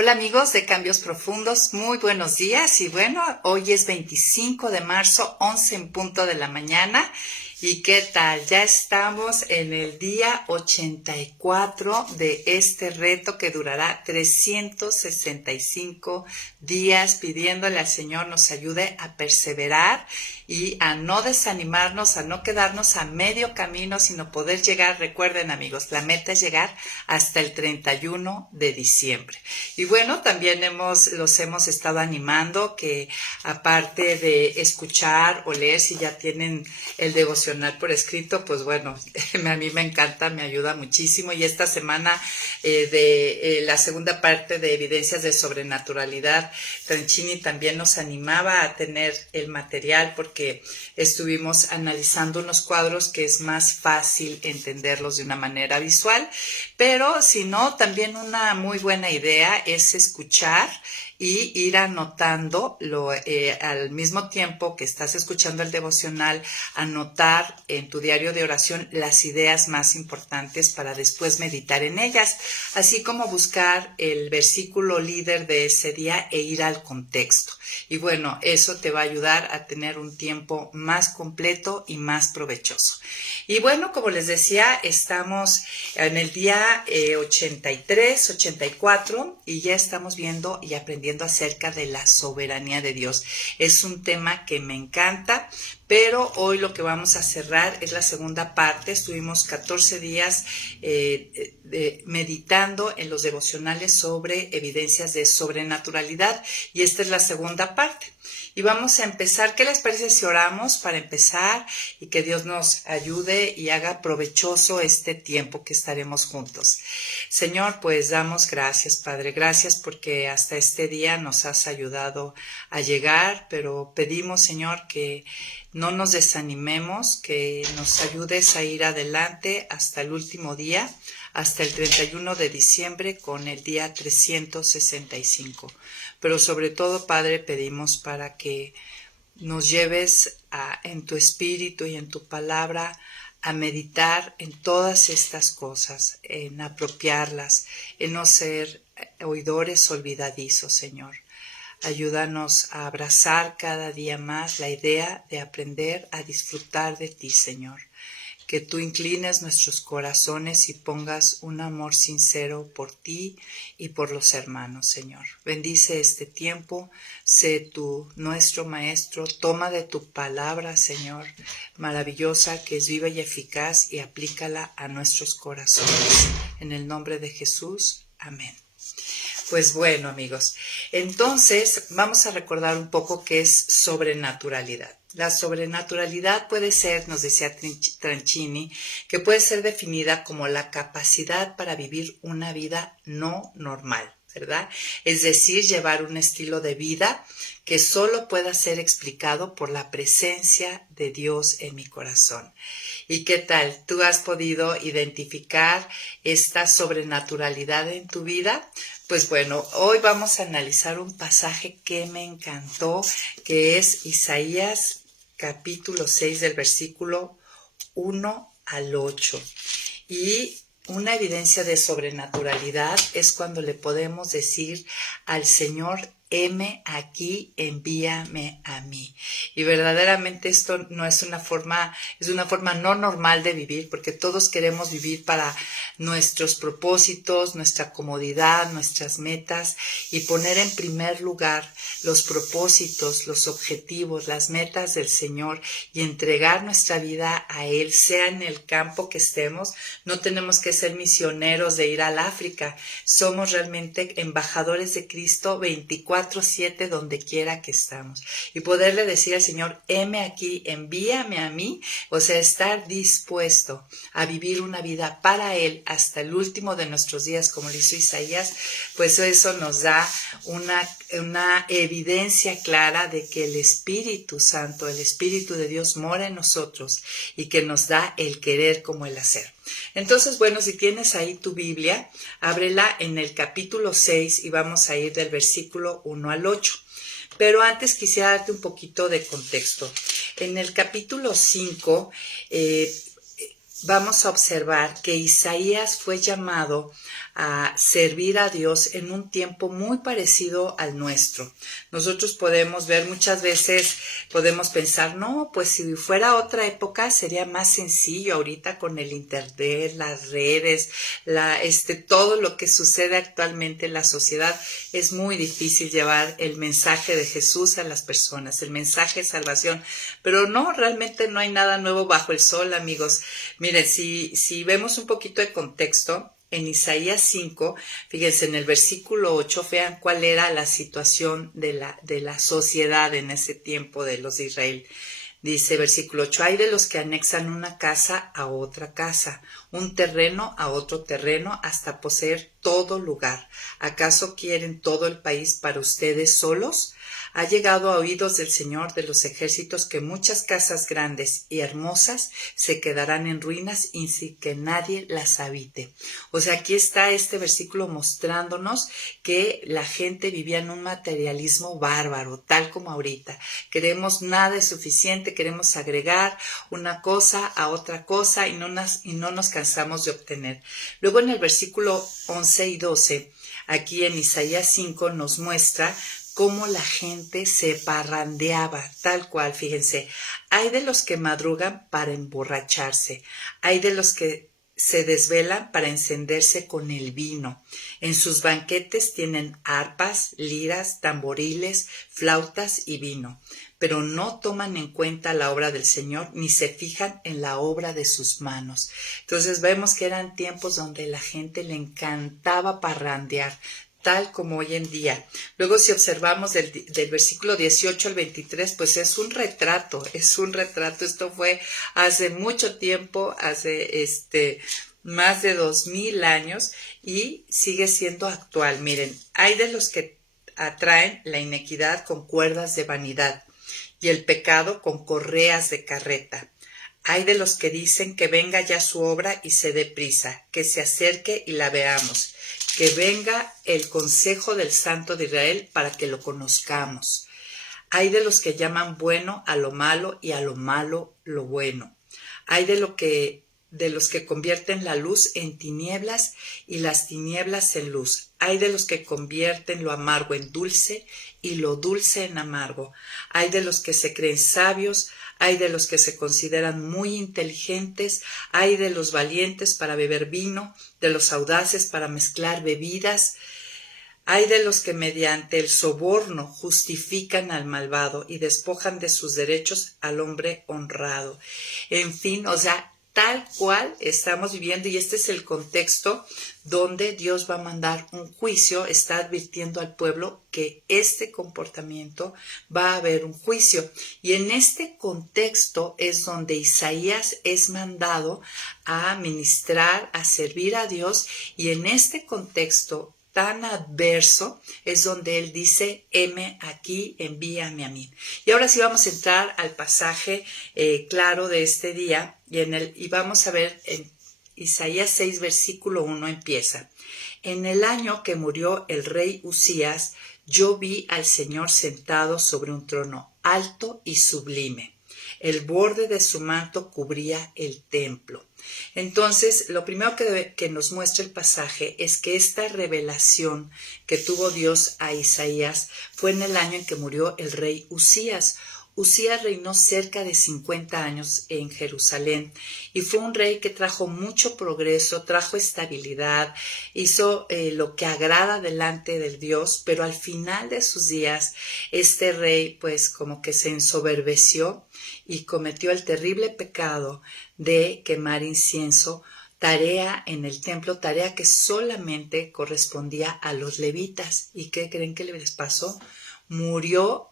Hola amigos de Cambios Profundos, muy buenos días y bueno, hoy es 25 de marzo, 11 en punto de la mañana. ¿Y qué tal? Ya estamos en el día 84 de este reto que durará 365 días, pidiéndole al Señor nos ayude a perseverar y a no desanimarnos, a no quedarnos a medio camino, sino poder llegar. Recuerden amigos, la meta es llegar hasta el 31 de diciembre. Y bueno, también los hemos estado animando que aparte de escuchar o leer, si ya tienen el devocional por escrito, pues bueno, a mí me encanta, me ayuda muchísimo. Y esta semana de la segunda parte de Evidencias de Sobrenaturalidad, Tranchini también nos animaba a tener el material porque estuvimos analizando unos cuadros que es más fácil entenderlos de una manera visual, pero si no, también una muy buena idea es escuchar y ir anotando al mismo tiempo que estás escuchando el devocional, anotar en tu diario de oración las ideas más importantes para después meditar en ellas, así como buscar el versículo líder de ese día e ir al contexto. Y bueno, eso te va a ayudar a tener un tiempo más completo y más provechoso. Y bueno, como les decía, estamos en el día 83, 84 y ya estamos viendo y aprendiendo acerca de la soberanía de Dios. Es un tema que me encanta, pero hoy lo que vamos a cerrar es la segunda parte. Estuvimos 14 días meditando en los devocionales sobre evidencias de sobrenaturalidad y esta es la segunda parte. Y vamos a empezar. ¿Qué les parece si oramos para empezar y que Dios nos ayude y haga provechoso este tiempo que estaremos juntos? Señor, pues damos gracias, Padre. Gracias porque hasta este día nos has ayudado a llegar, pero pedimos, Señor, que no nos desanimemos, que nos ayudes a ir adelante hasta el último día, hasta el 31 de diciembre con el día 365. Pero sobre todo, Padre, pedimos para que nos lleves en tu espíritu y en tu palabra a meditar en todas estas cosas, en apropiarlas, en no ser oidores olvidadizos, Señor. Ayúdanos a abrazar cada día más la idea de aprender a disfrutar de ti, Señor. Que tú inclines nuestros corazones y pongas un amor sincero por ti y por los hermanos, Señor. Bendice este tiempo, sé tú nuestro Maestro, toma de tu palabra, Señor, maravillosa, que es viva y eficaz, y aplícala a nuestros corazones. En el nombre de Jesús, amén. Pues bueno, amigos, entonces vamos a recordar un poco qué es sobrenaturalidad. La sobrenaturalidad puede ser, nos decía Tranchini, que puede ser definida como la capacidad para vivir una vida no normal, ¿verdad? Es decir, llevar un estilo de vida que solo pueda ser explicado por la presencia de Dios en mi corazón. ¿Y qué tal? ¿Tú has podido identificar esta sobrenaturalidad en tu vida? Pues bueno, hoy vamos a analizar un pasaje que me encantó, que es Isaías capítulo 6 del versículo 1 al 8. Y una evidencia de sobrenaturalidad es cuando le podemos decir al Señor, heme aquí, envíame a mí. Y verdaderamente esto no es una forma no normal de vivir, porque todos queremos vivir para nuestros propósitos, nuestra comodidad, nuestras metas, y poner en primer lugar los propósitos, los objetivos, las metas del Señor, y entregar nuestra vida a Él, sea en el campo que estemos. No tenemos que ser misioneros de ir al África, somos realmente embajadores de Cristo 24/7 donde quiera que estamos, y poderle decir al Señor, heme aquí, envíame a mí, o sea, estar dispuesto a vivir una vida para Él hasta el último de nuestros días, como lo hizo Isaías. Pues eso nos da una evidencia clara de que el Espíritu Santo, el Espíritu de Dios mora en nosotros y que nos da el querer como el hacer. Entonces, bueno, si tienes ahí tu Biblia, ábrela en el capítulo 6 y vamos a ir del versículo 1 al 8. Pero antes quisiera darte un poquito de contexto. En el capítulo 5 vamos a observar que Isaías fue llamado a servir a Dios en un tiempo muy parecido al nuestro. Nosotros podemos ver muchas veces, podemos pensar, no, pues si fuera otra época sería más sencillo ahorita con el internet, las redes, todo lo que sucede actualmente en la sociedad. Es muy difícil llevar el mensaje de Jesús a las personas, el mensaje de salvación, pero no, realmente no hay nada nuevo bajo el sol, amigos. Miren, si vemos un poquito de contexto, en Isaías 5, fíjense, en el versículo 8, vean cuál era la situación de la sociedad en ese tiempo de los de Israel. Dice versículo 8, hay de los que anexan una casa a otra casa, un terreno a otro terreno, hasta poseer todo lugar. ¿Acaso quieren todo el país para ustedes solos? Ha llegado a oídos del Señor de los ejércitos que muchas casas grandes y hermosas se quedarán en ruinas y sin que nadie las habite. O sea, aquí está este versículo mostrándonos que la gente vivía en un materialismo bárbaro, tal como ahorita. Queremos nada es suficiente, queremos agregar una cosa a otra cosa y no nos cansamos de obtener. Luego en el versículo 11 y 12, aquí en Isaías 5 nos muestra cómo la gente se parrandeaba, tal cual, fíjense. Hay de los que madrugan para emborracharse, hay de los que se desvelan para encenderse con el vino. En sus banquetes tienen arpas, liras, tamboriles, flautas y vino, pero no toman en cuenta la obra del Señor ni se fijan en la obra de sus manos. Entonces vemos que eran tiempos donde la gente le encantaba parrandear, tal como hoy en día. Luego, si observamos del versículo 18 al 23, pues es un retrato. Esto fue hace mucho tiempo, hace más de 2000 años y sigue siendo actual. Miren, hay de los que atraen la inequidad con cuerdas de vanidad y el pecado con correas de carreta. Hay de los que dicen que venga ya su obra y se dé prisa, que se acerque y la veamos, que venga el consejo del Santo de Israel para que lo conozcamos. Hay de los que llaman bueno a lo malo y a lo malo lo bueno. Hay de los que convierten la luz en tinieblas y las tinieblas en luz. Hay de los que convierten lo amargo en dulce y lo dulce en amargo. Hay de los que se creen sabios, hay de los que se consideran muy inteligentes, hay de los valientes para beber vino, de los audaces para mezclar bebidas. Hay de los que mediante el soborno justifican al malvado y despojan de sus derechos al hombre honrado. En fin, o sea, tal cual estamos viviendo, y este es el contexto donde Dios va a mandar un juicio, está advirtiendo al pueblo que este comportamiento va a haber un juicio. Y en este contexto es donde Isaías es mandado a ministrar, a servir a Dios, y en este contexto tan adverso es donde él dice, heme aquí, envíame a mí. Y ahora sí vamos a entrar al pasaje claro de este día y vamos a ver en Isaías 6 versículo 1 empieza. En el año que murió el rey Usías, yo vi al Señor sentado sobre un trono alto y sublime. El borde de su manto cubría el templo. Entonces, lo primero que nos muestra el pasaje es que esta revelación que tuvo Dios a Isaías fue en el año en que murió el rey Usías. Usías reinó cerca de 50 años en Jerusalén y fue un rey que trajo mucho progreso, trajo estabilidad, hizo lo que agrada delante del Dios, pero al final de sus días este rey pues como que se ensoberbeció y cometió el terrible pecado de quemar incienso, tarea en el templo, tarea que solamente correspondía a los levitas. ¿Y qué creen que les pasó? Murió,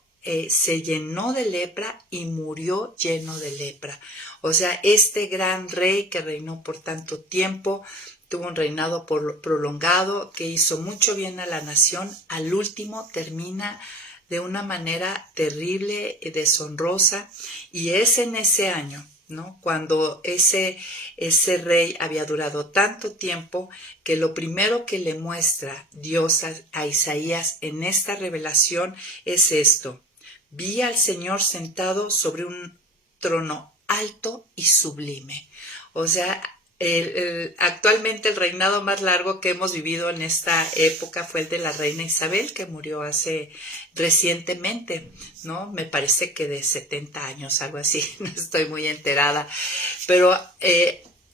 se llenó de lepra y murió lleno de lepra. O sea, este gran rey que reinó por tanto tiempo, tuvo un reinado prolongado, que hizo mucho bien a la nación, al último termina de una manera terrible y deshonrosa, y es en ese año, ¿no?, cuando ese rey había durado tanto tiempo, que lo primero que le muestra Dios a Isaías en esta revelación es esto: vi al Señor sentado sobre un trono alto y sublime. O sea, Actualmente el reinado más largo que hemos vivido en esta época fue el de la reina Isabel, que murió hace recientemente, ¿no? Me parece que de 70 años, algo así, no estoy muy enterada, pero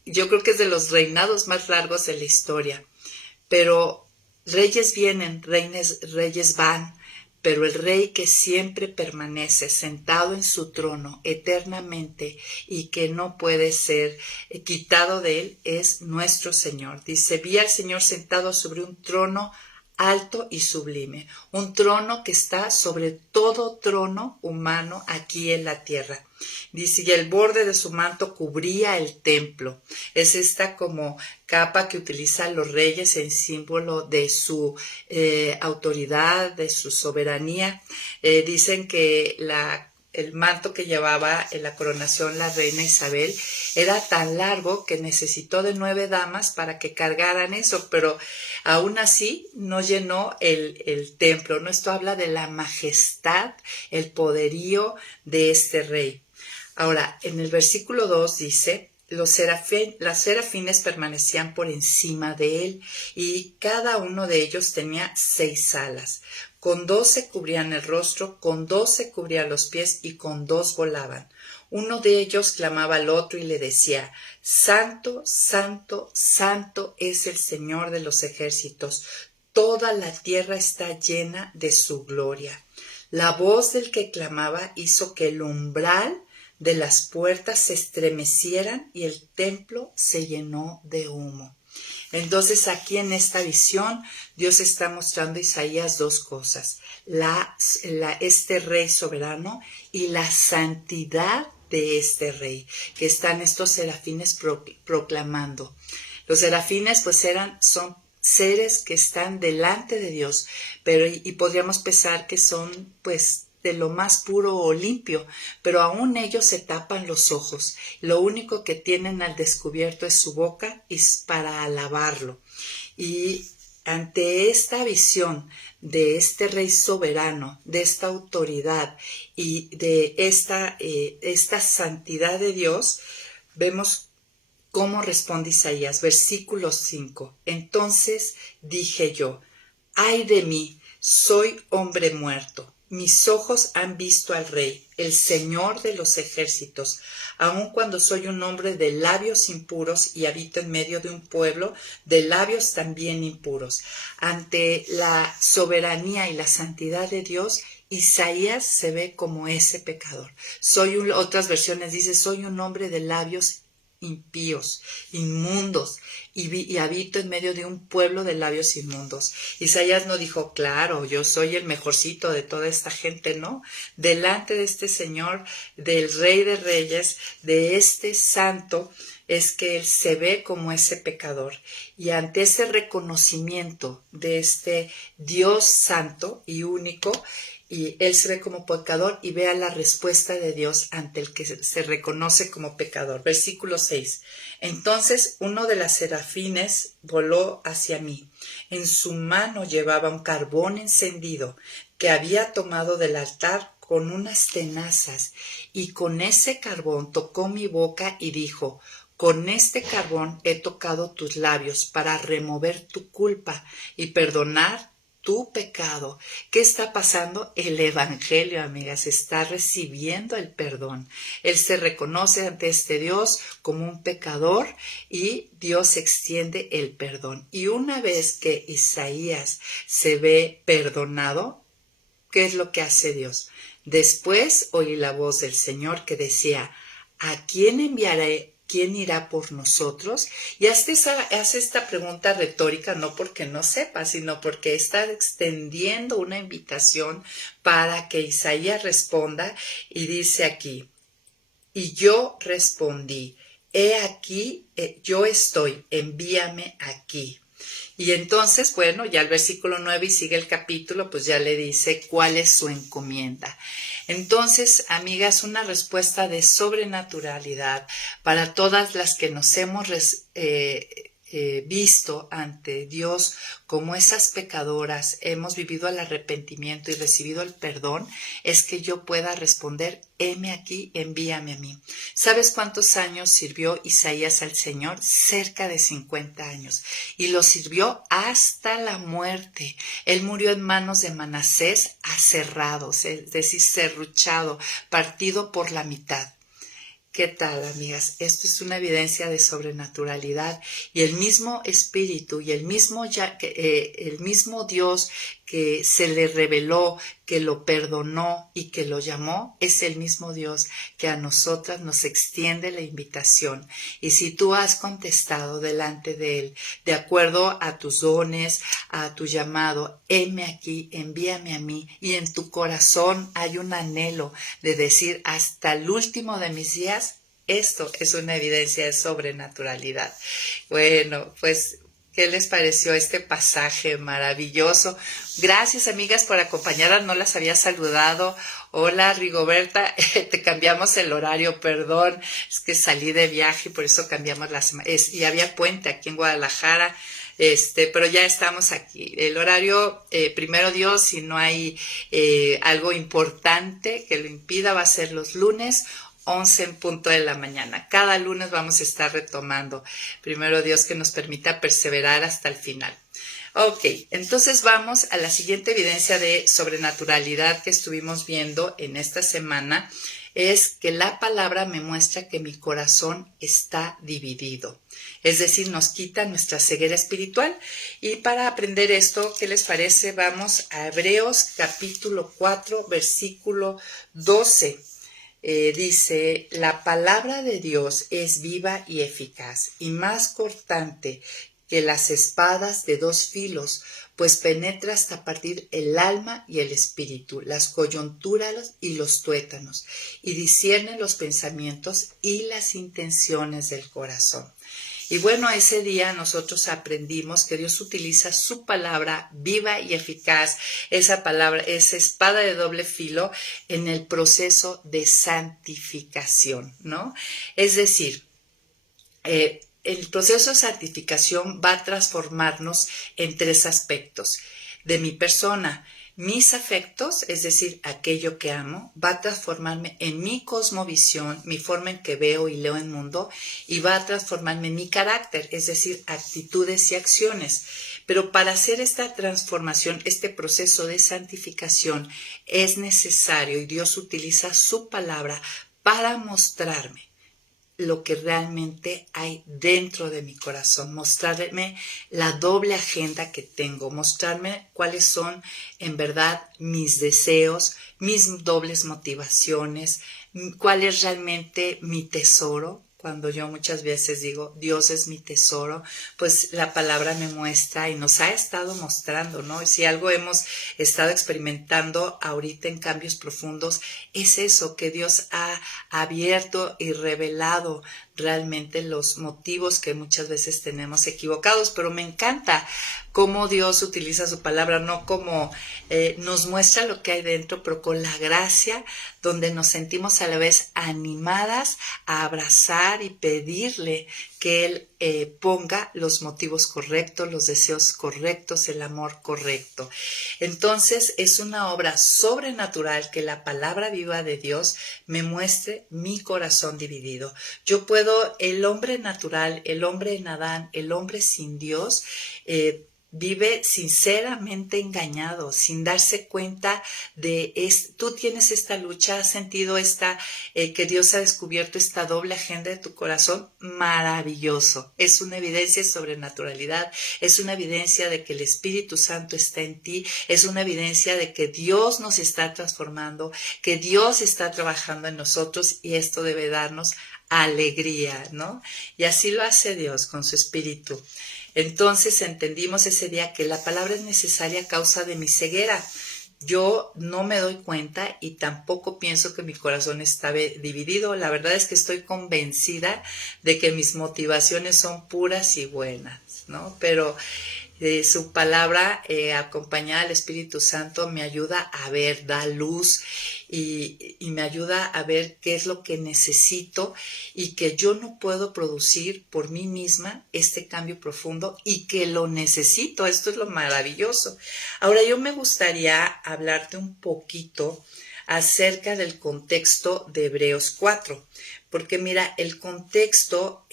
yo creo que es de los reinados más largos de la historia. Pero reyes vienen, reyes van, pero el rey que siempre permanece sentado en su trono eternamente y que no puede ser quitado de él es nuestro Señor. Dice, vi al Señor sentado sobre un trono alto y sublime, un trono que está sobre todo trono humano aquí en la tierra. Dice, y el borde de su manto cubría el templo. Es esta como capa que utilizan los reyes en símbolo de su autoridad, de su soberanía. Dicen que el manto que llevaba en la coronación la reina Isabel era tan largo que necesitó de 9 damas para que cargaran eso, pero aún así no llenó el templo, ¿no? Esto habla de la majestad, el poderío de este rey. Ahora, en el versículo 2 dice, las serafines permanecían por encima de él y cada uno de ellos tenía 6 alas. Con 2 se cubrían el rostro, con 2 se cubrían los pies y con 2 volaban. Uno de ellos clamaba al otro y le decía, Santo, Santo, Santo es el Señor de los ejércitos. Toda la tierra está llena de su gloria. La voz del que clamaba hizo que el umbral de las puertas se estremecieran y el templo se llenó de humo. Entonces aquí en esta visión Dios está mostrando a Isaías 2 cosas, este rey soberano y la santidad de este rey, que están estos serafines proclamando. Los serafines pues son seres que están delante de Dios, pero y podríamos pensar que son pues de lo más puro o limpio, pero aún ellos se tapan los ojos. Lo único que tienen al descubierto es su boca y para alabarlo. Y ante esta visión de este rey soberano, de esta autoridad y de esta santidad de Dios, vemos cómo responde Isaías, versículo 5. Entonces dije yo, ay de mí, soy hombre muerto. Mis ojos han visto al Rey, el Señor de los ejércitos, aun cuando soy un hombre de labios impuros y habito en medio de un pueblo de labios también impuros. Ante la soberanía y la santidad de Dios, Isaías se ve como ese pecador. Otras versiones dice, soy un hombre de labios impíos, inmundos, y habito en medio de un pueblo de labios inmundos. Isaías no dijo, claro, yo soy el mejorcito de toda esta gente, no. Delante de este Señor, del Rey de Reyes, de este santo, es que él se ve como ese pecador. Y ante ese reconocimiento de este Dios santo y único, y él se ve como pecador y vea la respuesta de Dios ante el que se reconoce como pecador. Versículo 6. Entonces uno de las serafines voló hacia mí. En su mano llevaba un carbón encendido que había tomado del altar con unas tenazas, y con ese carbón tocó mi boca y dijo, con este carbón he tocado tus labios para remover tu culpa y perdonar tu pecado. ¿Qué está pasando? El evangelio, amigas, está recibiendo el perdón. Él se reconoce ante este Dios como un pecador y Dios extiende el perdón. Y una vez que Isaías se ve perdonado, ¿qué es lo que hace Dios? Después oí la voz del Señor que decía, ¿a quién enviaré? ¿Quién irá por nosotros? Y hace esta pregunta retórica no porque no sepa, sino porque está extendiendo una invitación para que Isaías responda, y dice aquí, y yo respondí, he aquí, yo estoy, envíame aquí. Y entonces, bueno, ya el versículo 9 y sigue el capítulo, pues ya le dice cuál es su encomienda. Entonces, amigas, una respuesta de sobrenaturalidad para todas las que nos hemos visto ante Dios como esas pecadoras, hemos vivido el arrepentimiento y recibido el perdón, es que yo pueda responder, heme aquí, envíame a mí. ¿Sabes cuántos años sirvió Isaías al Señor? Cerca de 50 años. Y lo sirvió hasta la muerte. Él murió en manos de Manasés, aserrado, es decir, serruchado, partido por la mitad. ¿Qué tal, amigas? Esto es una evidencia de sobrenaturalidad y el mismo Espíritu y el mismo Dios que se le reveló, que lo perdonó y que lo llamó, es el mismo Dios que a nosotras nos extiende la invitación. Y si tú has contestado delante de Él, de acuerdo a tus dones, a tu llamado, heme aquí, envíame a mí, y en tu corazón hay un anhelo de decir hasta el último de mis días, esto es una evidencia de sobrenaturalidad. Bueno, pues, ¿qué les pareció este pasaje maravilloso? Gracias, amigas, por acompañarnos. No las había saludado. Hola, Rigoberta. Te cambiamos el horario, perdón. Es que salí de viaje y por eso cambiamos y había puente aquí en Guadalajara. Pero ya estamos aquí. El horario, primero Dios, si no hay algo importante que lo impida, va a ser los lunes, 11 en punto de la mañana. Cada lunes vamos a estar retomando. Primero Dios, que nos permita perseverar hasta el final. Ok, entonces vamos a la siguiente evidencia de sobrenaturalidad que estuvimos viendo en esta semana. Es que la palabra me muestra que mi corazón está dividido. Es decir, nos quita nuestra ceguera espiritual. Y para aprender esto, ¿qué les parece? Vamos a Hebreos capítulo 4, versículo 12. Dice, la palabra de Dios es viva y eficaz y más cortante que las espadas de dos filos, pues penetra hasta partir el alma y el espíritu, las coyunturas y los tuétanos, y discierne los pensamientos y las intenciones del corazón. Y bueno, ese día nosotros aprendimos que Dios utiliza su palabra viva y eficaz, esa palabra, esa espada de doble filo, en el proceso de santificación, ¿no? Es decir, el proceso de santificación va a transformarnos en tres aspectos. De mi persona, mis afectos, es decir, aquello que amo, va a transformarme en mi cosmovisión, mi forma en que veo y leo el mundo, y va a transformarme en mi carácter, es decir, actitudes y acciones. Pero para hacer esta transformación, este proceso de santificación, es necesario, y Dios utiliza su palabra para mostrarme lo que realmente hay dentro de mi corazón, mostrarme la doble agenda que tengo, mostrarme cuáles son en verdad mis deseos, mis dobles motivaciones, cuál es realmente mi tesoro. Cuando yo muchas veces digo, Dios es mi tesoro, pues la palabra me muestra y nos ha estado mostrando, ¿no? Si algo hemos estado experimentando ahorita en cambios profundos, es eso, que Dios ha abierto y revelado realmente los motivos que muchas veces tenemos equivocados, pero me encanta cómo Dios utiliza su palabra, no como nos muestra lo que hay dentro, pero con la gracia, donde nos sentimos a la vez animadas a abrazar y pedirle que Él ponga los motivos correctos, los deseos correctos, el amor correcto. Entonces es una obra sobrenatural que la palabra viva de Dios me muestre mi corazón dividido. Yo puedo, el hombre natural, el hombre en Adán, el hombre sin Dios, vive sinceramente engañado, sin darse cuenta de tú tienes esta lucha, has sentido que Dios ha descubierto esta doble agenda de tu corazón, maravilloso. Es una evidencia de sobrenaturalidad, es una evidencia de que el Espíritu Santo está en ti, es una evidencia de que Dios nos está transformando, que Dios está trabajando en nosotros, y esto debe darnos alegría, ¿no? Y así lo hace Dios con su Espíritu. Entonces entendimos ese día que la palabra es necesaria a causa de mi ceguera. Yo no me doy cuenta y tampoco pienso que mi corazón está dividido. La verdad es que estoy convencida de que mis motivaciones son puras y buenas, ¿no? Pero Su palabra, acompañada del Espíritu Santo, me ayuda a ver, da luz y me ayuda a ver qué es lo que necesito y que yo no puedo producir por mí misma este cambio profundo y que lo necesito. Esto es lo maravilloso. Ahora, yo me gustaría hablarte un poquito acerca del contexto de Hebreos 4, porque mira, el contexto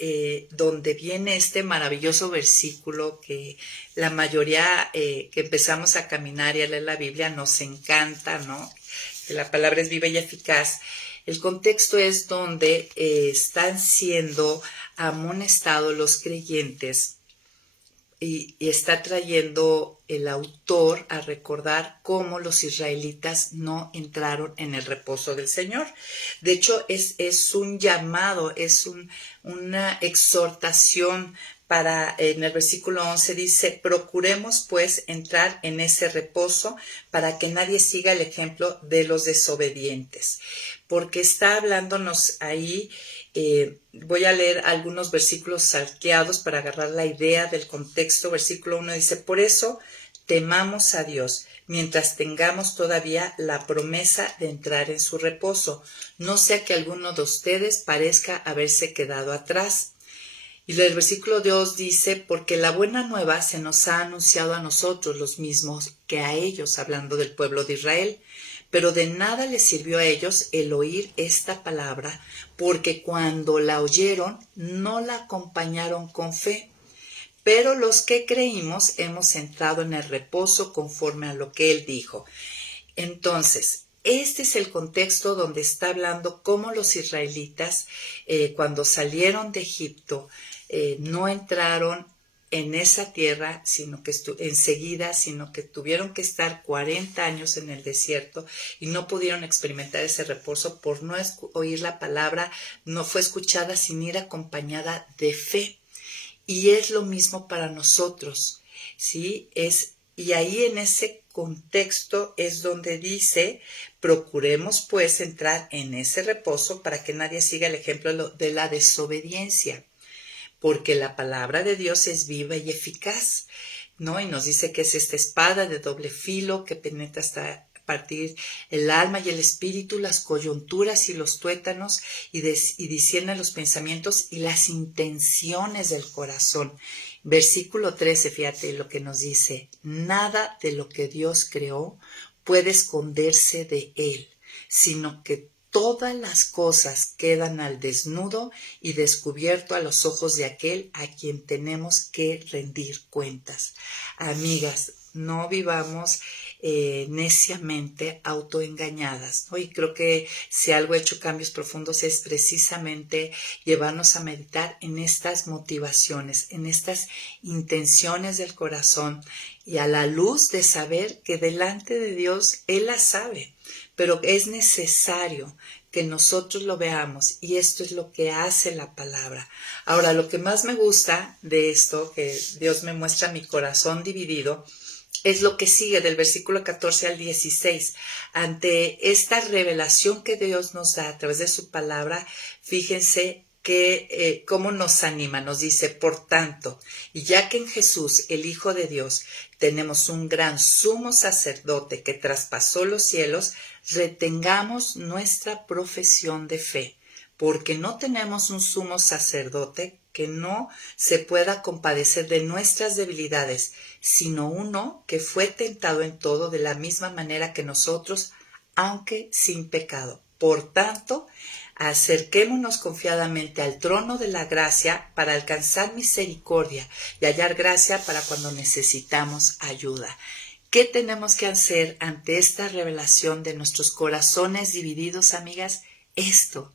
donde viene este maravilloso versículo que la mayoría que empezamos a caminar y a leer la Biblia nos encanta, ¿no? Que la palabra es viva y eficaz. El contexto es donde están siendo amonestados los creyentes y está trayendo el autor a recordar cómo los israelitas no entraron en el reposo del Señor. De hecho, es un llamado, una exhortación para, en el versículo 11 dice, procuremos pues entrar en ese reposo para que nadie siga el ejemplo de los desobedientes. Porque está hablándonos ahí, voy a leer algunos versículos salteados para agarrar la idea del contexto. Versículo 1 dice, por eso temamos a Dios, mientras tengamos todavía la promesa de entrar en su reposo, no sea que alguno de ustedes parezca haberse quedado atrás. Y el versículo 2 dice, porque la buena nueva se nos ha anunciado a nosotros los mismos que a ellos, hablando del pueblo de Israel. Pero de nada les sirvió a ellos el oír esta palabra, porque cuando la oyeron no la acompañaron con fe. Pero los que creímos hemos entrado en el reposo conforme a lo que él dijo. Entonces, este es el contexto donde está hablando cómo los israelitas, cuando salieron de Egipto, no entraron en esa tierra, sino que enseguida, sino que tuvieron que estar 40 años en el desierto y no pudieron experimentar ese reposo por no oír la palabra, no fue escuchada sin ir acompañada de fe. Y es lo mismo para nosotros, ¿sí? Y ahí en ese contexto es donde dice, procuremos pues entrar en ese reposo para que nadie siga el ejemplo de la desobediencia, porque la palabra de Dios es viva y eficaz, ¿no? Y nos dice que es esta espada de doble filo que penetra hasta partir el alma y el espíritu, las coyunturas y los tuétanos, y discierne los pensamientos y las intenciones del corazón. Versículo 13, fíjate lo que nos dice, nada de lo que Dios creó puede esconderse de él, sino que todas las cosas quedan al desnudo y descubierto a los ojos de aquel a quien tenemos que rendir cuentas. Amigas, no vivamos neciamente autoengañadas, ¿no? Y creo que si algo ha hecho cambios profundos es precisamente llevarnos a meditar en estas motivaciones, en estas intenciones del corazón y a la luz de saber que delante de Dios Él las sabe, pero es necesario que nosotros lo veamos y esto es lo que hace la palabra. Ahora, lo que más me gusta de esto, que Dios me muestra mi corazón dividido, es lo que sigue del versículo 14 al 16. Ante esta revelación que Dios nos da a través de su palabra, fíjense que cómo nos anima, nos dice, por tanto, y ya que en Jesús, el Hijo de Dios, tenemos un gran sumo sacerdote que traspasó los cielos, retengamos nuestra profesión de fe, porque no tenemos un sumo sacerdote que no se pueda compadecer de nuestras debilidades, sino uno que fue tentado en todo de la misma manera que nosotros, aunque sin pecado. Por tanto, acerquémonos confiadamente al trono de la gracia para alcanzar misericordia y hallar gracia para cuando necesitamos ayuda. ¿Qué tenemos que hacer ante esta revelación de nuestros corazones divididos, amigas? Esto,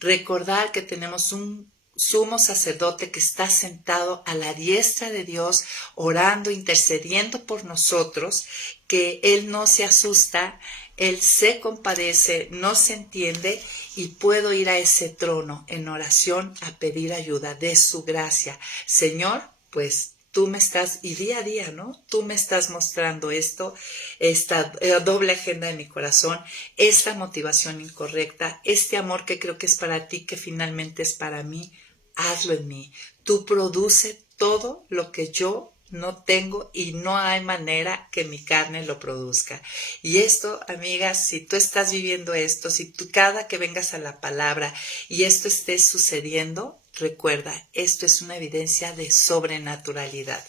recordar que tenemos un sumo sacerdote que está sentado a la diestra de Dios, orando, intercediendo por nosotros, que Él no se asusta, Él se compadece, nos entiende y puedo ir a ese trono en oración a pedir ayuda de su gracia. Señor, pues tú me estás, y día a día, ¿no? Tú me estás mostrando esto, esta doble agenda de mi corazón, esta motivación incorrecta, este amor que creo que es para ti, que finalmente es para mí. Hazlo en mí. Tú produce todo lo que yo no tengo y no hay manera que mi carne lo produzca. Y esto, amigas, si tú estás viviendo esto, si tú cada que vengas a la palabra y esto esté sucediendo, recuerda, esto es una evidencia de sobrenaturalidad.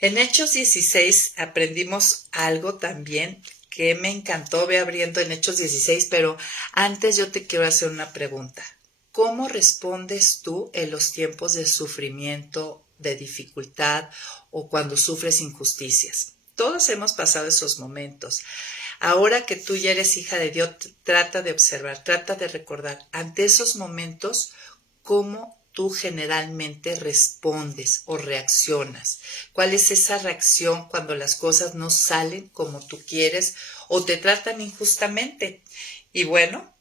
En Hechos 16 aprendimos algo también que me encantó. Ve abriendo en Hechos 16, pero antes yo te quiero hacer una pregunta. ¿Cómo respondes tú en los tiempos de sufrimiento, de dificultad o cuando sufres injusticias? Todos hemos pasado esos momentos. Ahora que tú ya eres hija de Dios, trata de observar, trata de recordar ante esos momentos cómo tú generalmente respondes o reaccionas. ¿Cuál es esa reacción cuando las cosas no salen como tú quieres o te tratan injustamente? Y bueno,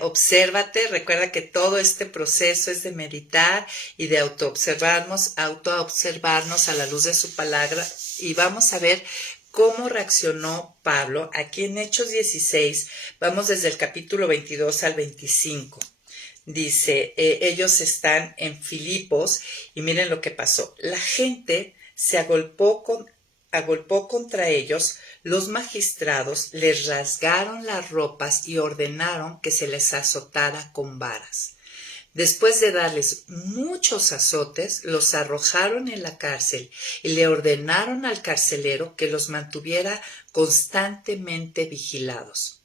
obsérvate, recuerda que todo este proceso es de meditar y de autoobservarnos a la luz de su palabra y vamos a ver cómo reaccionó Pablo. Aquí en Hechos 16, vamos desde el capítulo 22 al 25. Dice, ellos están en Filipos y miren lo que pasó. La gente se agolpó contra ellos, los magistrados les rasgaron las ropas y ordenaron que se les azotara con varas. Después de darles muchos azotes, los arrojaron en la cárcel y le ordenaron al carcelero que los mantuviera constantemente vigilados.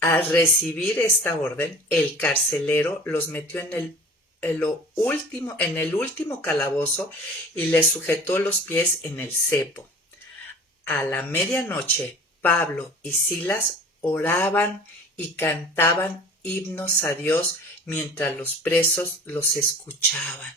Al recibir esta orden, el carcelero los metió en el último calabozo y les sujetó los pies en el cepo. A la medianoche, Pablo y Silas oraban y cantaban himnos a Dios mientras los presos los escuchaban.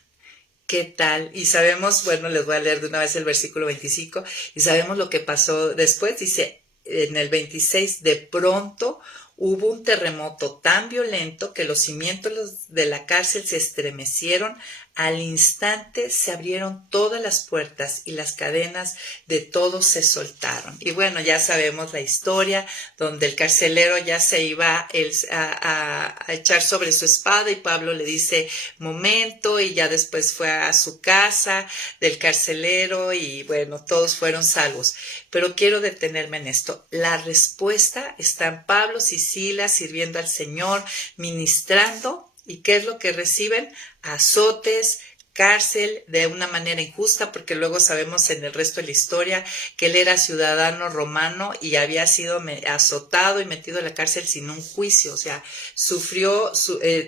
¿Qué tal? Y sabemos, bueno, les voy a leer de una vez el versículo 25, y sabemos lo que pasó después. Dice, en el 26, de pronto hubo un terremoto tan violento que los cimientos de la cárcel se estremecieron. Al instante se abrieron todas las puertas y las cadenas de todos se soltaron. Y bueno, ya sabemos la historia donde el carcelero ya se iba a echar sobre su espada y Pablo le dice momento y ya después fue a su casa del carcelero y bueno, todos fueron salvos. Pero quiero detenerme en esto. La respuesta está en Pablo y Silas sirviendo al Señor, ministrando. ¿Y qué es lo que reciben? Azotes, cárcel de una manera injusta, porque luego sabemos en el resto de la historia que él era ciudadano romano y había sido azotado y metido en la cárcel sin un juicio, o sea,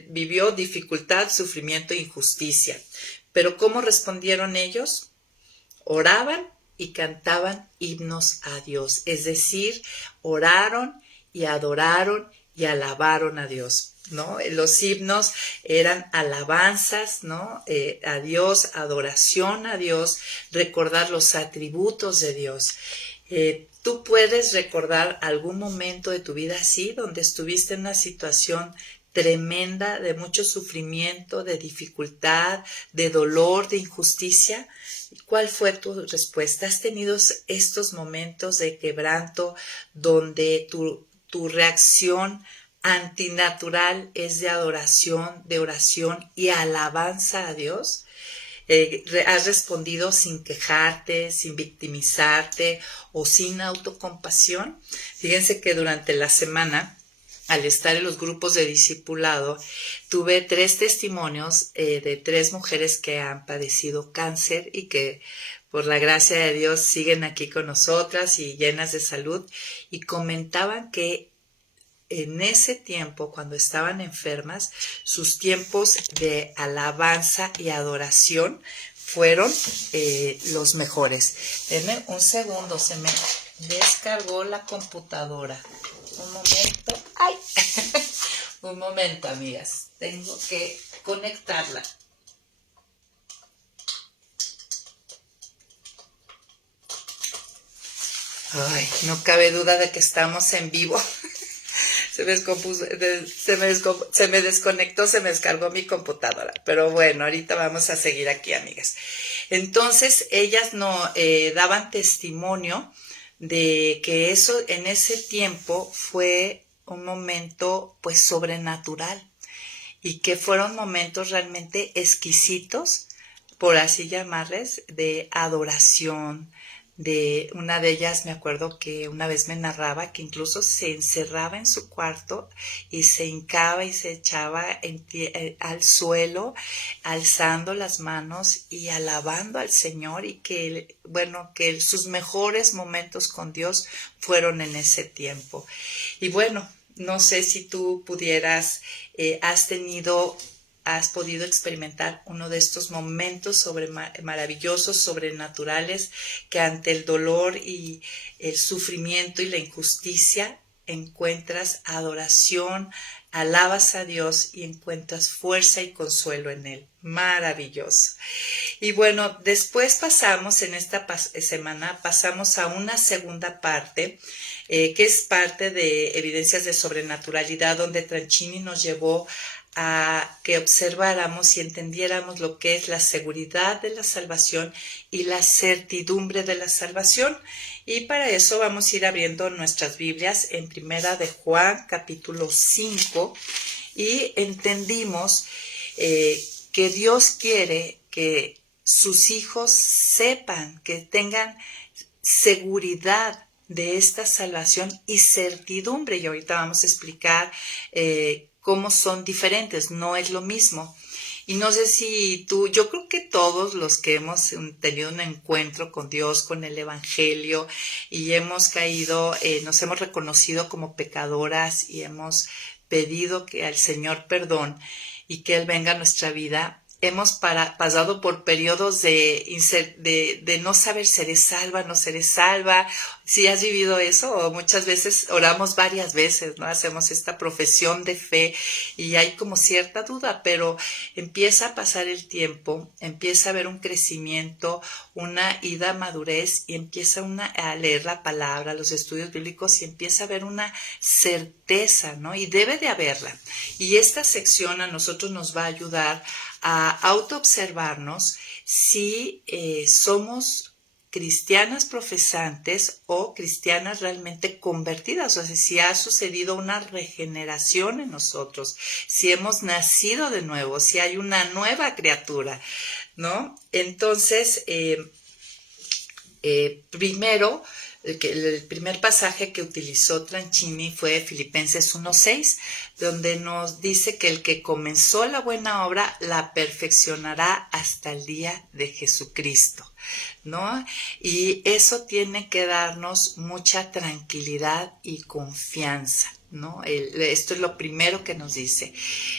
vivió dificultad, sufrimiento e injusticia. Pero ¿cómo respondieron ellos? Oraban y cantaban himnos a Dios, es decir, oraron y adoraron y alabaron a Dios, ¿no? Los himnos eran alabanzas, ¿no? A Dios, adoración a Dios, recordar los atributos de Dios. Tú puedes recordar algún momento de tu vida así, donde estuviste en una situación tremenda de mucho sufrimiento, de dificultad, de dolor, de injusticia. ¿Cuál fue tu respuesta? ¿Has tenido estos momentos de quebranto donde tu reacción antinatural es de adoración, de oración y alabanza a Dios? ¿Has respondido sin quejarte, sin victimizarte o sin autocompasión? Fíjense que durante la semana, al estar en los grupos de discipulado, tuve 3 testimonios de 3 mujeres que han padecido cáncer y que por la gracia de Dios siguen aquí con nosotras y llenas de salud, y comentaban que en ese tiempo, cuando estaban enfermas, sus tiempos de alabanza y adoración fueron los mejores. Denme un segundo, se me descargó la computadora. Un momento. ¡Ay! Un momento, amigas. Tengo que conectarla. Ay, no cabe duda de que estamos en vivo. Se me desconectó, se me descargó mi computadora. Pero bueno, ahorita vamos a seguir aquí, amigas. Entonces, ellas daban testimonio de que eso en ese tiempo fue un momento pues sobrenatural y que fueron momentos realmente exquisitos por así llamarles, de adoración. De una de ellas me acuerdo que una vez me narraba que incluso se encerraba en su cuarto y se hincaba y se echaba al suelo, alzando las manos y alabando al Señor, y que, bueno, que sus mejores momentos con Dios fueron en ese tiempo. Y bueno, no sé si tú pudieras, has podido experimentar uno de estos momentos maravillosos, sobrenaturales, que ante el dolor y el sufrimiento y la injusticia encuentras adoración, alabas a Dios y encuentras fuerza y consuelo en Él. Maravilloso. Y bueno, después pasamos, en esta semana, pasamos a una segunda parte, que es parte de Evidencias de Sobrenaturalidad, donde Tranchini nos llevó a que observáramos y entendiéramos lo que es la seguridad de la salvación y la certidumbre de la salvación. Y para eso vamos a ir abriendo nuestras Biblias en Primera de Juan, capítulo 5, y entendimos que Dios quiere que sus hijos sepan, que tengan seguridad de esta salvación y certidumbre. Y ahorita vamos a explicar cómo son diferentes, no es lo mismo. Y no sé si tú, yo creo que todos los que hemos tenido un encuentro con Dios, con el Evangelio, y hemos caído, nos hemos reconocido como pecadoras y hemos pedido que al Señor perdón y que Él venga a nuestra vida, hemos pasado por periodos de no saber, ¿seré salva, no seré salva? Si has vivido eso, o muchas veces oramos varias veces, ¿no? Hacemos esta profesión de fe y hay como cierta duda, pero empieza a pasar el tiempo, empieza a haber un crecimiento, una ida a madurez, y empieza a leer la palabra, los estudios bíblicos, y empieza a haber una certeza, ¿no? Y debe de haberla. Y esta sección a nosotros nos va a ayudar a autoobservarnos si somos cristianas profesantes o cristianas realmente convertidas, o sea, si ha sucedido una regeneración en nosotros, si hemos nacido de nuevo, si hay una nueva criatura, ¿no? Entonces, primero, el primer pasaje que utilizó Tranchini fue Filipenses 1:6, donde nos dice que el que comenzó la buena obra la perfeccionará hasta el día de Jesucristo, ¿no? Y eso tiene que darnos mucha tranquilidad y confianza, ¿no? Esto es lo primero que nos dice.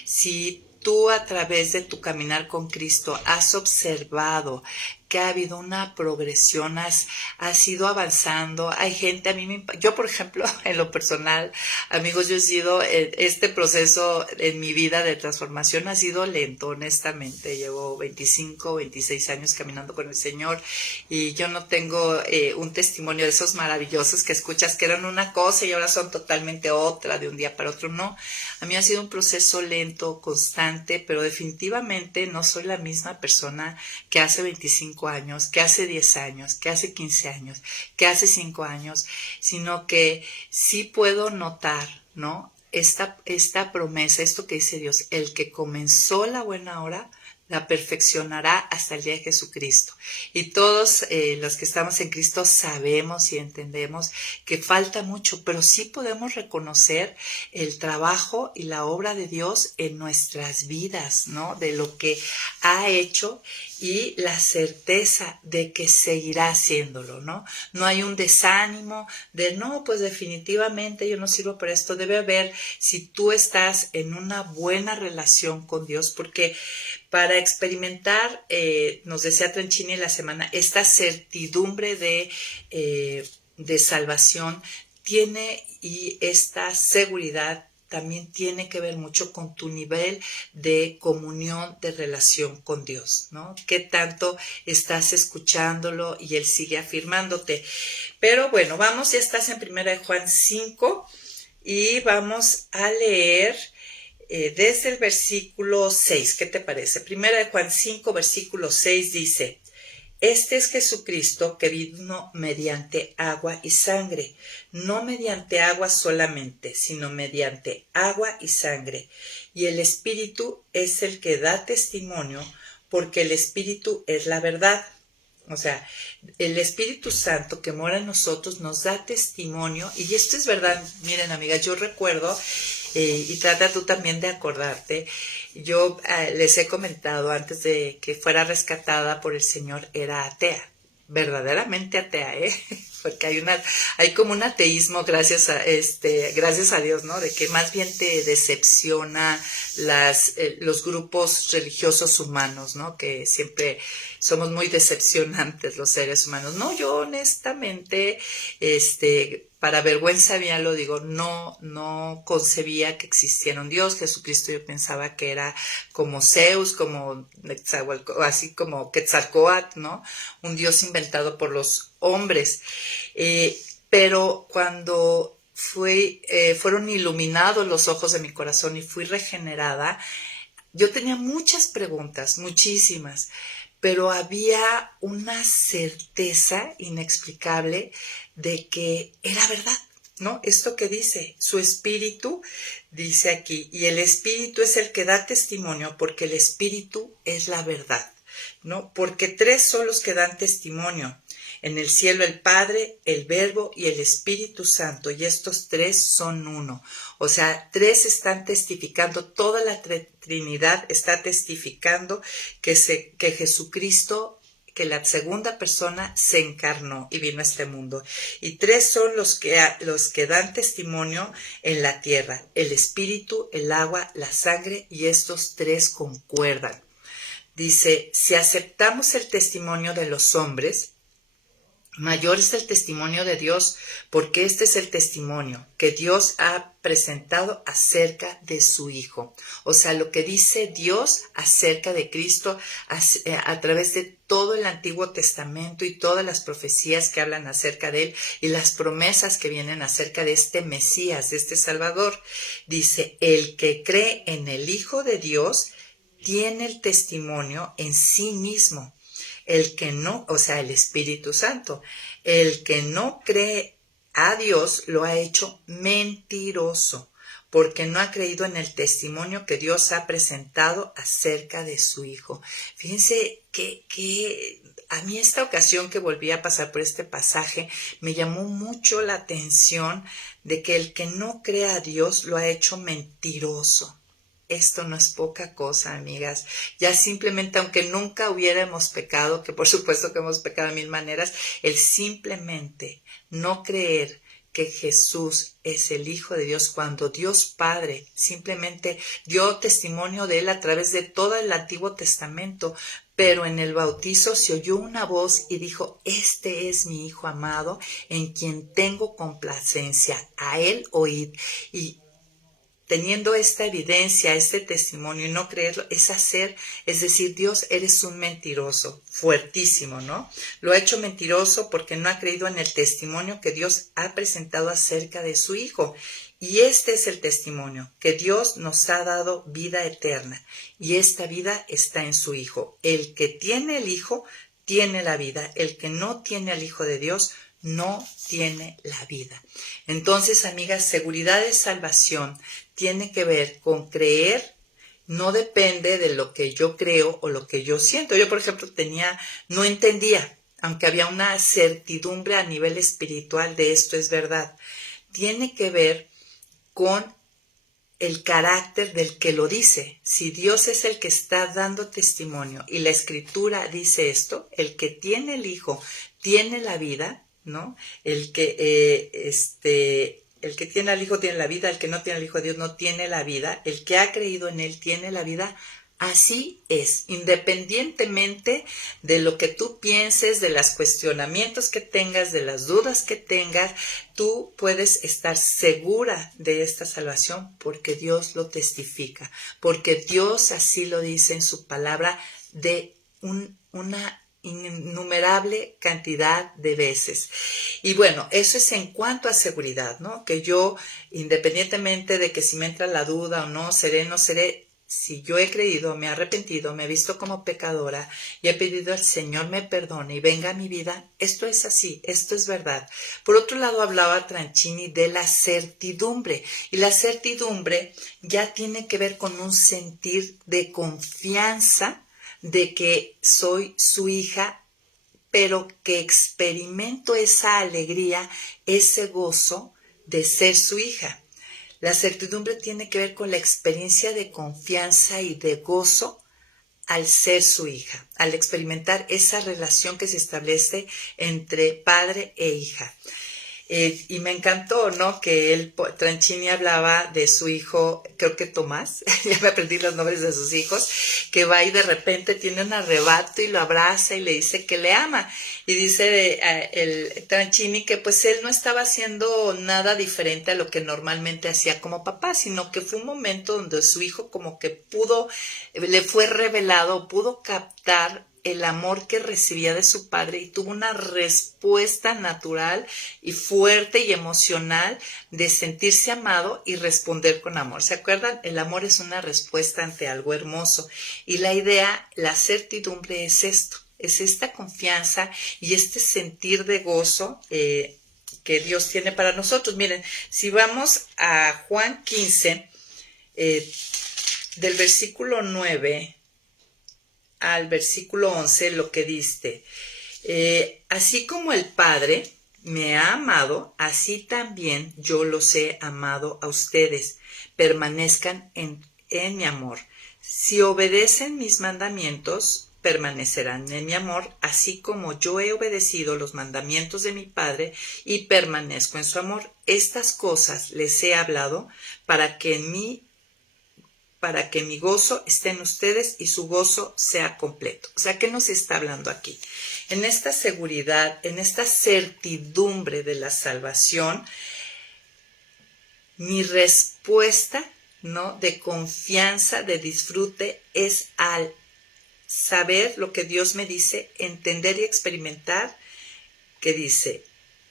Si tú a través de tu caminar con Cristo has observado que ha habido una progresión, has ido avanzando. Hay gente, yo por ejemplo, en lo personal, amigos, yo he sido, este proceso en mi vida de transformación ha sido lento, honestamente. Llevo 25, 26 años caminando con el Señor y yo no tengo un testimonio de esos maravillosos que escuchas que eran una cosa y ahora son totalmente otra, de un día para otro. No, a mí ha sido un proceso lento, constante, pero definitivamente no soy la misma persona que hace 25 años, que hace 10 años, que hace 15 años, que hace 5 años, sino que sí puedo notar, ¿no? Esta promesa, esto que dice Dios, el que comenzó la buena obra, la perfeccionará hasta el día de Jesucristo. Y todos los que estamos en Cristo sabemos y entendemos que falta mucho, pero sí podemos reconocer el trabajo y la obra de Dios en nuestras vidas, ¿no? De lo que ha hecho y la certeza de que seguirá haciéndolo, ¿no? No hay un desánimo de, no, pues definitivamente yo no sirvo para esto. Debe haber, si tú estás en una buena relación con Dios, porque para experimentar, nos decía Tranchini la semana, esta certidumbre de salvación tiene, y esta seguridad también tiene que ver mucho con tu nivel de comunión, de relación con Dios, ¿no? ¿Qué tanto estás escuchándolo y Él sigue afirmándote? Pero bueno, vamos, ya estás en 1 Juan 5 y vamos a leer desde el versículo 6. ¿Qué te parece? 1 Juan 5, versículo 6 dice: este es Jesucristo que vino mediante agua y sangre, no mediante agua solamente, sino mediante agua y sangre. Y el Espíritu es el que da testimonio, porque el Espíritu es la verdad. O sea, el Espíritu Santo que mora en nosotros nos da testimonio, y esto es verdad. Miren, amigas, yo recuerdo, y trata tú también de acordarte, yo les he comentado antes de que fuera rescatada por el Señor, era atea, verdaderamente atea, porque hay como un ateísmo gracias a Dios, ¿no? De que más bien te decepciona los grupos religiosos humanos, ¿no? Que siempre somos muy decepcionantes los seres humanos. No, yo honestamente, para vergüenza mía lo digo, no concebía que existiera un Dios. Jesucristo yo pensaba que era como Zeus, como así como Quetzalcóatl, ¿no? Un Dios inventado por los hombres. Pero cuando fueron iluminados los ojos de mi corazón y fui regenerada, yo tenía muchas preguntas, muchísimas, pero había una certeza inexplicable de que era verdad, ¿no? Esto que dice, su espíritu, dice aquí, y el espíritu es el que da testimonio, porque el espíritu es la verdad, ¿no? Porque tres son los que dan testimonio. En el cielo el Padre, el Verbo y el Espíritu Santo, y estos tres son uno. O sea, tres están testificando, toda la Trinidad está testificando que Jesucristo, que la segunda persona se encarnó y vino a este mundo. Y tres son los que dan testimonio en la tierra: el Espíritu, el agua, la sangre, y estos tres concuerdan. Dice, si aceptamos el testimonio de los hombres, mayor es el testimonio de Dios, porque este es el testimonio que Dios ha presentado acerca de su Hijo. O sea, lo que dice Dios acerca de Cristo a través de todo el Antiguo Testamento y todas las profecías que hablan acerca de Él y las promesas que vienen acerca de este Mesías, de este Salvador. Dice, el que cree en el Hijo de Dios tiene el testimonio en sí mismo. El que no, o sea, el Espíritu Santo, el que no cree a Dios lo ha hecho mentiroso, porque no ha creído en el testimonio que Dios ha presentado acerca de su Hijo. Fíjense que a mí esta ocasión que volví a pasar por este pasaje me llamó mucho la atención de que el que no cree a Dios lo ha hecho mentiroso. Esto no es poca cosa, amigas. Ya simplemente, aunque nunca hubiéramos pecado, que por supuesto que hemos pecado de mil maneras, el simplemente no creer que Jesús es el Hijo de Dios, cuando Dios Padre simplemente dio testimonio de Él a través de todo el Antiguo Testamento, pero en el bautizo se oyó una voz y dijo, este es mi Hijo amado, en quien tengo complacencia, a Él oíd. Y teniendo esta evidencia, este testimonio y no creerlo, es decir, Dios, eres un mentiroso, fuertísimo, ¿no? Lo ha hecho mentiroso porque no ha creído en el testimonio que Dios ha presentado acerca de su Hijo. Y este es el testimonio, que Dios nos ha dado vida eterna, y esta vida está en su Hijo. El que tiene el Hijo, tiene la vida. El que no tiene al Hijo de Dios, no tiene la vida. Entonces, amigas, seguridad de salvación tiene que ver con creer, no depende de lo que yo creo o lo que yo siento. Yo, por ejemplo, no entendía, aunque había una certidumbre a nivel espiritual de esto es verdad. Tiene que ver con el carácter del que lo dice. Si Dios es el que está dando testimonio y la Escritura dice esto, el que tiene el Hijo tiene la vida, ¿no? El que tiene al Hijo tiene la vida, el que no tiene al Hijo de Dios no tiene la vida, el que ha creído en Él tiene la vida. Así es, independientemente de lo que tú pienses, de los cuestionamientos que tengas, de las dudas que tengas, tú puedes estar segura de esta salvación porque Dios lo testifica, porque Dios así lo dice en su palabra de una innumerable cantidad de veces. Y bueno, eso es en cuanto a seguridad, ¿no? Que yo, independientemente de que si me entra la duda o no seré, si yo he creído, me he arrepentido, me he visto como pecadora y he pedido al Señor me perdone y venga a mi vida, esto es así, esto es verdad. Por otro lado, hablaba Tranchini de la certidumbre, y la certidumbre ya tiene que ver con un sentir de confianza de que soy su hija, pero que experimento esa alegría, ese gozo de ser su hija. La certidumbre tiene que ver con la experiencia de confianza y de gozo al ser su hija, al experimentar esa relación que se establece entre padre e hija. Y me encantó, ¿no? Que Tranchini hablaba de su hijo, creo que Tomás, ya me aprendí los nombres de sus hijos, que va y de repente tiene un arrebato y lo abraza y le dice que le ama. Y dice el Tranchini que pues él no estaba haciendo nada diferente a lo que normalmente hacía como papá, sino que fue un momento donde su hijo como que le fue revelado, pudo captar el amor que recibía de su padre y tuvo una respuesta natural y fuerte y emocional de sentirse amado y responder con amor. ¿Se acuerdan? El amor es una respuesta ante algo hermoso y la idea, la certidumbre es esto, es esta confianza y este sentir de gozo que Dios tiene para nosotros. Miren, si vamos a Juan 15, del versículo 9 al versículo 11, lo que dice, así como el Padre me ha amado, así también yo los he amado a ustedes. Permanezcan en mi amor. Si obedecen mis mandamientos, permanecerán en mi amor, así como yo he obedecido los mandamientos de mi Padre y permanezco en su amor. Estas cosas les he hablado para que mi gozo esté en ustedes y su gozo sea completo. O sea, ¿qué nos está hablando aquí? En esta seguridad, en esta certidumbre de la salvación, mi respuesta, ¿no?, de confianza, de disfrute, es al saber lo que Dios me dice, entender y experimentar, que dice,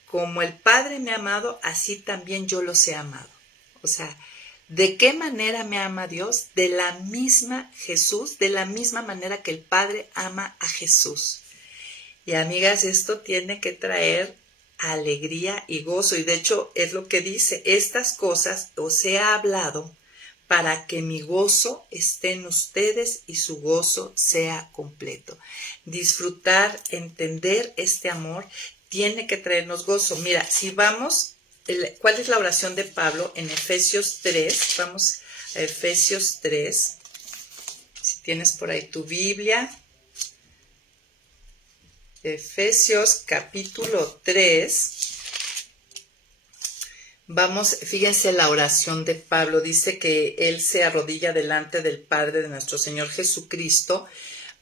como el Padre me ha amado, así también yo los he amado. O sea, ¿de qué manera me ama Dios? De la misma Jesús, de la misma manera que el Padre ama a Jesús. Y amigas, esto tiene que traer alegría y gozo. Y de hecho es lo que dice, estas cosas os he hablado para que mi gozo esté en ustedes y su gozo sea completo. Disfrutar, entender este amor tiene que traernos gozo. Mira, si vamos... ¿Cuál es la oración de Pablo en Efesios 3? Vamos a Efesios 3. Si tienes por ahí tu Biblia. Efesios capítulo 3. Vamos, fíjense la oración de Pablo. Dice que él se arrodilla delante del Padre de nuestro Señor Jesucristo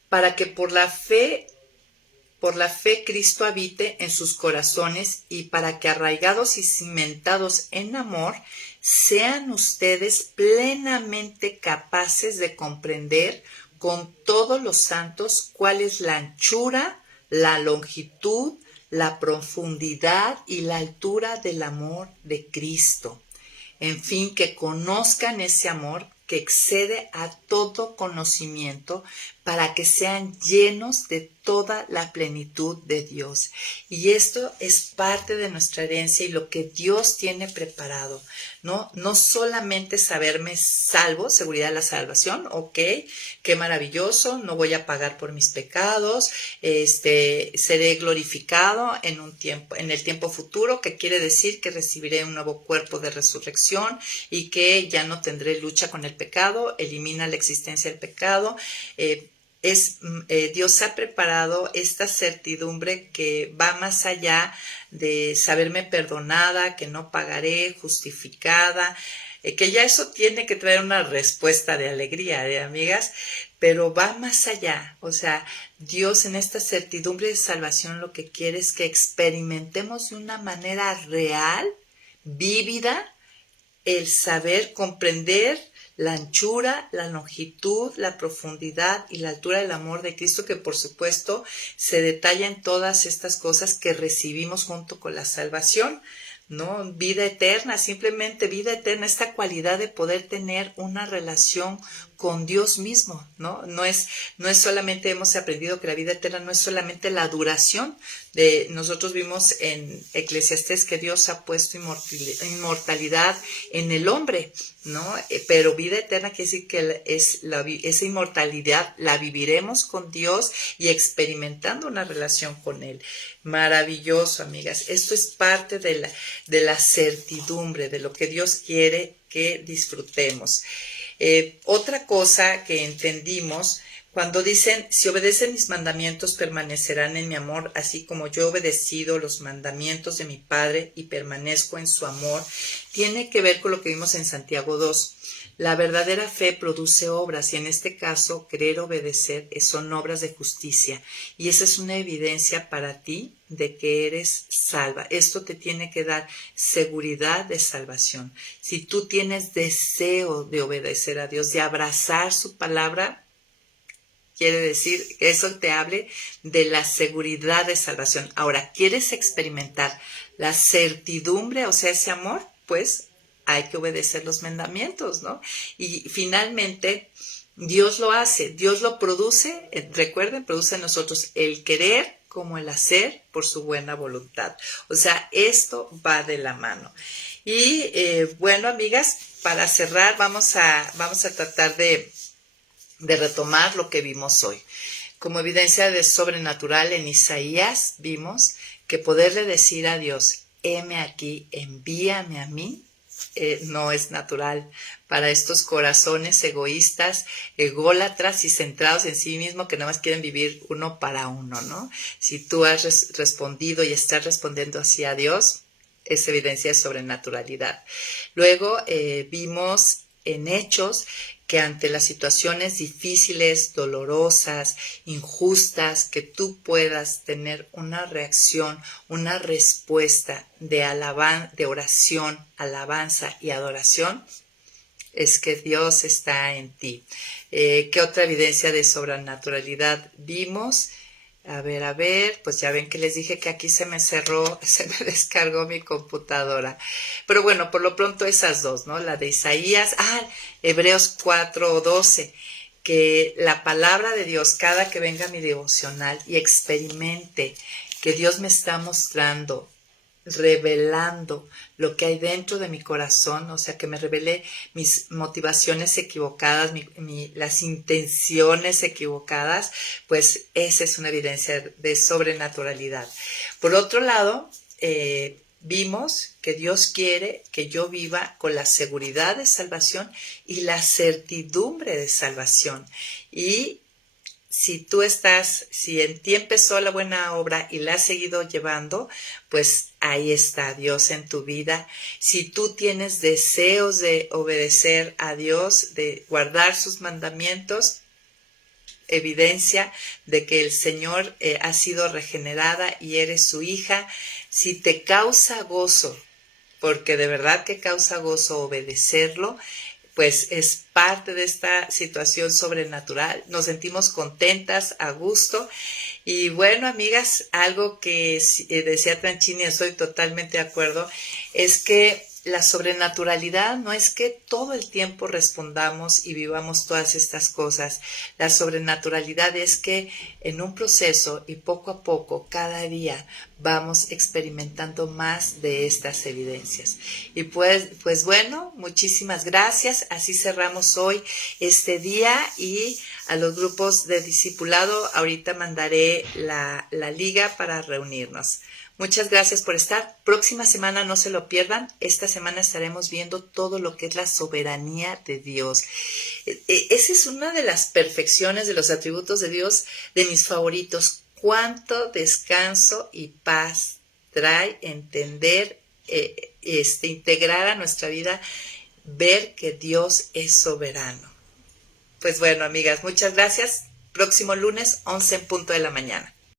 para que por la fe Cristo habite en sus corazones y para que arraigados y cimentados en amor sean ustedes plenamente capaces de comprender con todos los santos cuál es la anchura, la longitud, la profundidad y la altura del amor de Cristo. En fin, que conozcan ese amor que excede a todo conocimiento para que sean llenos de toda la plenitud de Dios. Y esto es parte de nuestra herencia y lo que Dios tiene preparado, ¿no? No solamente saberme salvo, seguridad de la salvación, ok, qué maravilloso, no voy a pagar por mis pecados, seré glorificado en el tiempo futuro, que quiere decir que recibiré un nuevo cuerpo de resurrección y que ya no tendré lucha con el pecado, elimina la existencia del pecado. Dios ha preparado esta certidumbre que va más allá de saberme perdonada, que no pagaré, justificada, que ya eso tiene que traer una respuesta de alegría, amigas, pero va más allá. O sea, Dios en esta certidumbre de salvación lo que quiere es que experimentemos de una manera real, vívida, el saber comprender la anchura, la longitud, la profundidad y la altura del amor de Cristo, que por supuesto se detalla en todas estas cosas que recibimos junto con la salvación. ¿no? Vida eterna, simplemente vida eterna, esta cualidad de poder tener una relación con Dios mismo, ¿no? No es solamente, hemos aprendido que la vida eterna no es solamente la duración nosotros vimos en Eclesiastés que Dios ha puesto inmortalidad en el hombre, ¿no? Pero vida eterna quiere decir que esa inmortalidad la viviremos con Dios y experimentando una relación con Él. Maravilloso, amigas. Esto es parte de la certidumbre, de lo que Dios quiere que disfrutemos. Otra cosa que entendimos cuando dicen, si obedecen mis mandamientos permanecerán en mi amor, así como yo he obedecido los mandamientos de mi Padre y permanezco en su amor, tiene que ver con lo que vimos en Santiago 2. La verdadera fe produce obras y en este caso querer obedecer son obras de justicia y esa es una evidencia para ti de que eres salva. Esto te tiene que dar seguridad de salvación. Si tú tienes deseo de obedecer a Dios, de abrazar su palabra, quiere decir que eso te hable de la seguridad de salvación. Ahora, ¿quieres experimentar la certidumbre, o sea, ese amor? Pues hay que obedecer los mandamientos, ¿no? Y finalmente, Dios lo hace, Dios lo produce, recuerden, produce en nosotros el querer como el hacer por su buena voluntad. O sea, esto va de la mano. Y bueno, amigas, para cerrar vamos a tratar de retomar lo que vimos hoy. Como evidencia de sobrenatural en Isaías vimos que poderle decir a Dios, heme aquí, envíame a mí, no es natural para estos corazones egoístas, ególatras y centrados en sí mismos que nada más quieren vivir uno para uno, ¿no? Si tú has respondido y estás respondiendo así a Dios, es evidencia de sobrenaturalidad. Luego vimos en Hechos que ante las situaciones difíciles, dolorosas, injustas, que tú puedas tener una reacción, una respuesta de oración, alabanza y adoración, es que Dios está en ti. ¿Qué otra evidencia de sobrenaturalidad vimos? A ver, pues ya ven que les dije que aquí se me descargó mi computadora. Pero bueno, por lo pronto esas dos, ¿no? La de Isaías, Hebreos 4:12, que la palabra de Dios, cada que venga mi devocional y experimente que Dios me está mostrando, revelando lo que hay dentro de mi corazón, o sea, que me revele mis motivaciones equivocadas, las intenciones equivocadas, pues esa es una evidencia de sobrenaturalidad. Por otro lado, vimos que Dios quiere que yo viva con la seguridad de salvación y la certidumbre de salvación. Y si en ti empezó la buena obra y la has seguido llevando, pues ahí está Dios en tu vida. Si tú tienes deseos de obedecer a Dios, de guardar sus mandamientos, evidencia de que el Señor ha sido regenerada y eres su hija. Si te causa gozo, porque de verdad que causa gozo obedecerlo, pues es parte de esta situación sobrenatural. Nos sentimos contentas, a gusto. Y bueno, amigas, algo que decía Tranchini, estoy totalmente de acuerdo, es que la sobrenaturalidad no es que todo el tiempo respondamos y vivamos todas estas cosas. La sobrenaturalidad es que en un proceso y poco a poco, cada día, vamos experimentando más de estas evidencias. Y pues bueno, muchísimas gracias. Así cerramos hoy este día y a los grupos de discipulado ahorita mandaré la liga para reunirnos. Muchas gracias por estar. Próxima semana no se lo pierdan. Esta semana estaremos viendo todo lo que es la soberanía de Dios. Esa es una de las perfecciones de los atributos de Dios, de mis favoritos. Cuánto descanso y paz trae entender, integrar a nuestra vida, ver que Dios es soberano. Pues bueno, amigas, muchas gracias. Próximo lunes, 11 en punto de la mañana.